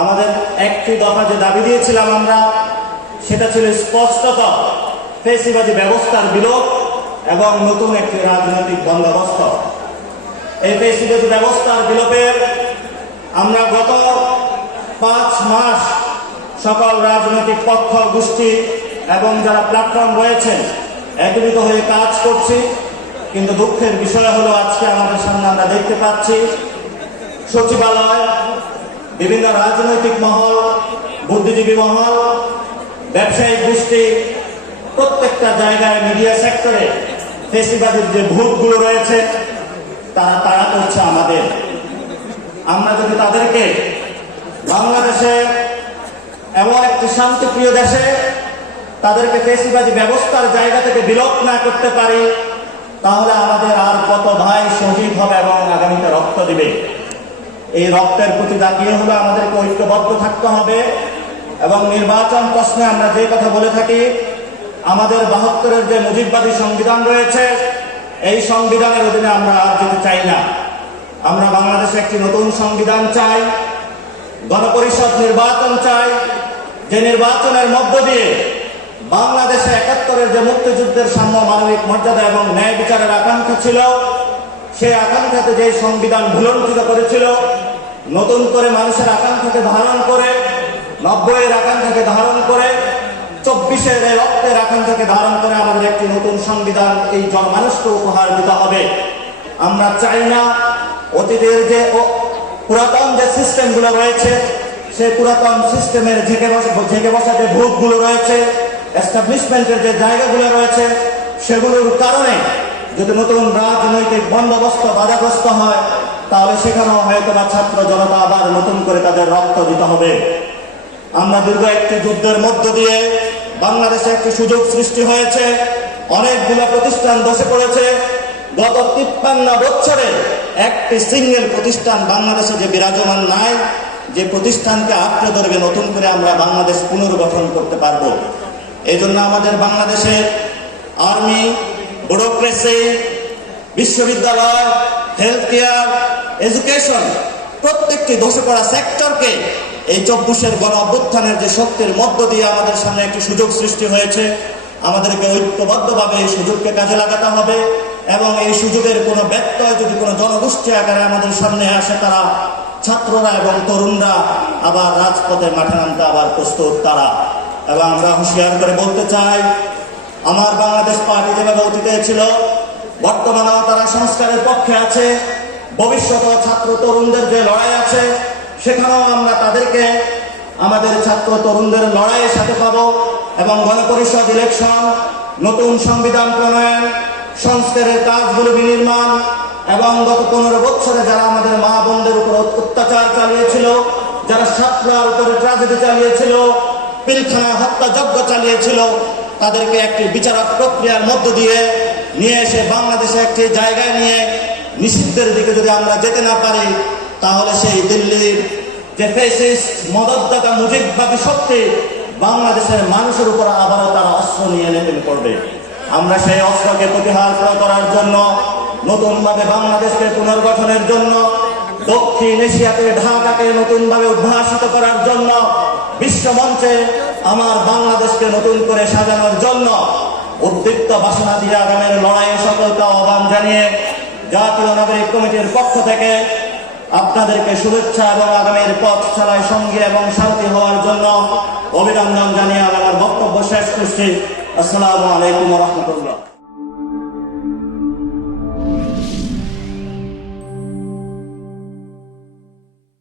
আমাদের একটি দফা যে দাবি দিয়েছিলাম আমরা, সেটা ছিল স্পষ্টত ফ্যাসিবাদী ব্যবস্থার বিলোপ এবং নতুন একটি রাজনৈতিক বন্দোবস্ত। এই ফ্যাসিবাদী ব্যবস্থার বিলোপের আমরা গত 5 মাস সকল রাজনৈতিক পক্ষ গোষ্ঠী এবং যারা প্ল্যাটফর্ম রয়েছেন একত্রিত হয়ে কাজ করছি। কিন্তু দুঃখের বিষয় হলো আজকে আমাদের সামনে আমরা দেখতে পাচ্ছি সচিবালয়, বিভিন্ন রাজনৈতিক মহল, বুদ্ধিজীবী মহল, ব্যবসায়িক গোষ্ঠী, প্রত্যেকটা জায়গায় মিডিয়া সেক্টরে ফ্যাসিবাদের যে ভূতগুলো রয়েছে তারা তাড়া করছে আমাদের। আমরা যদি তাদেরকে বাংলাদেশে এমন একটি শান্তিপ্রিয় দেশে তাদেরকে ফ্যাসিবাদী ব্যবস্থার জায়গা থেকে বিলোপ না করতে পারি, তাহলে আমাদের আর কত ভাই শহীদ হবে এবং আগামীতে রক্ত দিবে। এই রক্তের প্রতি তাকিয়ে হলো আমাদেরকে ঐক্যবদ্ধ থাকতে হবে। এবং নির্বাচন প্রশ্নে আমরা যে কথা বলে থাকি, আমাদের 72-এর যে মুজিববাদী সংবিধান রয়েছে, এই সংবিধানের অধীনে আমরা আর যেতে চাই না। আমরা বাংলাদেশে একটি নতুন সংবিধান চাই, গণপরিষদ নির্বাচন চাই, যে নির্বাচনের মধ্য দিয়ে বাংলাদেশে 71-এর যে মুক্তিযুদ্ধের সাম্য, মানবিক মর্যাদা এবং ন্যায় বিচারের আকাঙ্ক্ষা ছিল, সেই আকাঙ্ক্ষাতে যে সংবিধান ভুলণ্ঠিত করেছিল, নতুন করে মানুষের আকাঙ্ক্ষাকে ধারণ করে, 90-এর আকাঙ্ক্ষাকে ধারণ করে, 24-এর রক্তের আকাঙ্ক্ষাকে ধারণ করে আমাদের একটি নতুন সংবিধান এই জনমানুষকে উপহার দিতে হবে। আমরা চাই না অতীতের যে পুরাতন যে সিস্টেমগুলো রয়েছে, সেই পুরাতন সিস্টেমের ঝেঁকে বসা যে ভূতগুলো রয়েছে, এস্টাবলিশমেন্টের যে জায়গাগুলো রয়েছে, সেগুলোর কারণে যদি নতুন রাজনৈতিক বন্দোবস্ত বাধাগ্রস্ত হয়, তাহলে সেখানেও হয়তো বা ছাত্র জনতা আবার নতুন করে তাদের রক্ত দিতে হবে। আমরা দীর্ঘ একটি যুদ্ধের মধ্য দিয়ে বাংলাদেশে একটি সুযোগ সৃষ্টি হয়েছে, অনেকগুলো প্রতিষ্ঠান ধসে পড়েছে। গত 53 বছরে একটি সিঙ্গেল প্রতিষ্ঠান বাংলাদেশে যে বিরাজমান নাই, যে প্রতিষ্ঠানকে আঁকড়ে ধরবে নতুন করে আমরা বাংলাদেশ পুনর্গঠন করতে পারবো। এই জন্য আমাদের বাংলাদেশে আর্মি, ব্যুরোক্রেসি, বিশ্ববিদ্যালয়, হেলথ কেয়ার, এডুকেশন, প্রত্যেকটি ধসে পড়া সেক্টরকে এই 24-এর গণ অভ্যুত্থানের যে শক্তির মধ্য দিয়ে আমাদের সামনে একটি সুযোগ সৃষ্টি হয়েছে, আমাদেরকে ঐক্যবদ্ধভাবে এই সুযোগকে কাজে লাগাতে হবে। এবং এই সুযোগের কোনো ব্যত্যয় যদি কোনো জনগোষ্ঠী আকারে আমাদের সামনে আসে, তারা ছাত্ররা এবং তরুণরা আবার রাজপথে মাঠে নামতে আবার প্রস্তুত তারা। এবং আমরা হুঁশিয়ার করে বলতে চাই, আমার বাংলাদেশ পার্টি যেভাবে অতীতে ছিল, বর্তমানেও তারা সংস্কারের পক্ষে আছে। ভবিষ্যতে ছাত্র তরুণদের যে লড়াই আছে, সেখানেও আমরা তাদেরকে আমাদের ছাত্র তরুণদের লড়াইয়ের সাথে পাবো। এবং গণপরিষদ ইলেকশন, নতুন সংবিধান প্রণয়ন, সংস্কারের কাজগুলো বিনির্মাণ এবং গত 15 বছরে যারা আমাদের মা বোনদের উপর অত্যাচার চালিয়েছিল, যারা ছাত্রার উপরে ট্র্যাজেডি চালিয়েছিল, পিলখানা হত্যাযজ্ঞ চালিয়েছিল, তাদেরকে একটি বিচারক প্রক্রিয়ার মধ্য দিয়ে নিয়ে এসে বাংলাদেশে একটি জায়গায় নিয়ে নিষিদ্ধের দিকে যদি আমরা যেতে না পারি, তাহলে সেই দিল্লির যে ফ্যাসিস্ট মদতদাতা মুজিববাদী শক্তি বাংলাদেশের মানুষের উপর আবারও তারা অস্ত্র নিয়ে নেমে পড়বে। আমরা সেই অস্ত্রকে প্রতিহার করার জন্য, নতুনভাবে বাংলাদেশকে পুনর্গঠনের জন্য, দক্ষিণ এশিয়াতে ঢাকাকে নতুনভাবে উদ্ভাসিত করার জন্য, বিশ্বমঞ্চে আমার বাংলাদেশকে নতুন করে সাজানোর জন্য উদ্দীপ্ত বাসনা দিয়ে আগামের লড়াইয়ে সকলকে আহ্বান জানিয়ে জাতীয় নাগরিক কমিটির পক্ষ থেকে আপনাদেরকে শুভেচ্ছা এবং আগামীর পথ চলায় সঙ্গী এবং সারথি হওয়ার জন্য অভিনন্দন জানিয়ে আমার বক্তব্য শেষ করছি। আসসালামু আলাইকুম ওয়া রাহমাতুল্লাহ।